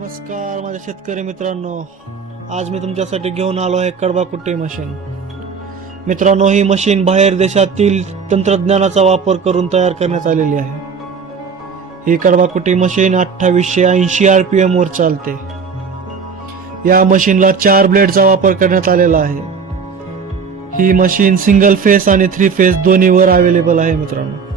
नमस्कार माझ्या शेतकरी मित्रांनो. आज मी तुमच्यासाठी घेऊन आलो आहे कडबा कुट्टी मशीन. मित्रांनो ही मशीन बाहेर देशातील तंत्रज्ञानाचा वापर करून तयार करण्यात आलेली आहे. ही कडबा कुट्टी मशीन अठ्ठावीसशे ऐंशी आर पी एम वर चालते. या मशीनला चार ब्लेडचा वापर करण्यात आलेला आहे. ही मशीन सिंगल फेस आणि थ्री फेस दोन्हीवर अवेलेबल आहे मित्रांनो.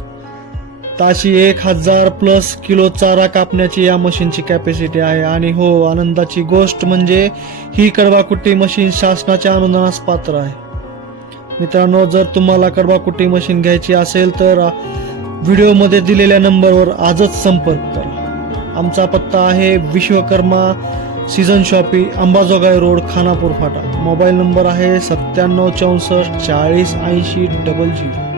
ताशी एक हजार प्लस किलो चारा कापण्याची या मशीनची कॅपॅसिटी आहे. आणि हो आनंदाची गोष्ट म्हणजे ही कडबाकुट्टी मशीन शासनाच्या अनुदानास पात्र आहे. मित्रांनो जर तुम्हाला कडबाकुट्टी मशीन घ्यायची असेल तर व्हिडिओमध्ये दिलेल्या नंबरवर आजच संपर्क करा. आमचा पत्ता आहे Vishwakarma season shoppe Ambajogai road Khanapur फाटा. मोबाईल नंबर आहे सत्त्याण्णव चौसष्ट चाळीस ऐंशी डबल झिरो.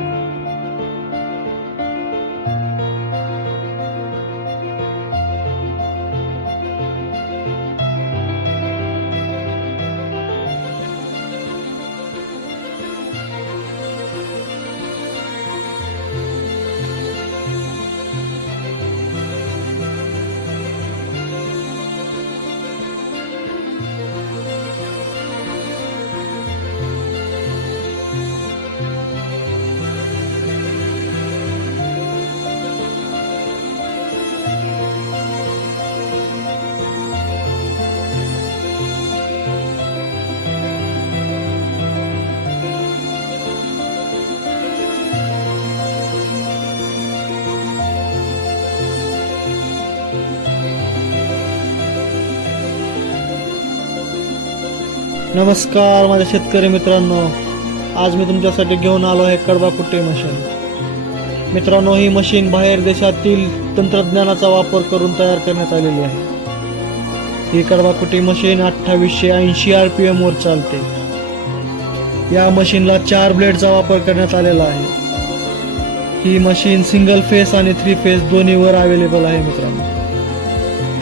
नमस्कार माझ्या शेतकरी मित्रांनो. आज मी तुमच्यासाठी घेऊन आलो आहे कडबा कुट्टे मशीन. मित्रांनो ही मशीन बाहेर देशातील तंत्रज्ञानाचा वापर करून तयार करण्यात आलेली आहे. ही कडबा कुट्टी मशीन अठ्ठावीसशे ऐंशी आर पी एम वर चालते. या मशीनला चार ब्लेडचा वापर करण्यात आलेला आहे. ही मशीन सिंगल फेस आणि थ्री फेस दोन्हीवर अवेलेबल आहे मित्रांनो.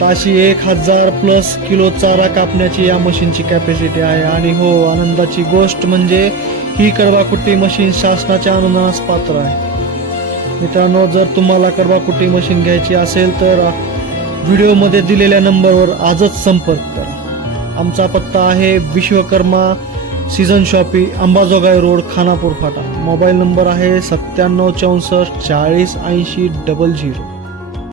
ताशी एक हजार प्लस किलो चारा कापण्याची या मशीनची कॅपॅसिटी आहे. आणि हो आनंदाची गोष्ट म्हणजे ही कडबाकुट्टी मशीन शासनाच्या अनुदानास पात्र आहे. मित्रांनो जर तुम्हाला कडबाकुट्टी मशीन घ्यायची असेल तर व्हिडिओमध्ये दिलेल्या नंबरवर आजच संपर्क करा. आमचा पत्ता आहे Vishwakarma season shoppe Ambajogai road Khanapur फाटा. मोबाईल नंबर आहे सत्त्याण्णव चौसष्ट चाळीस ऐंशी डबल झिरो.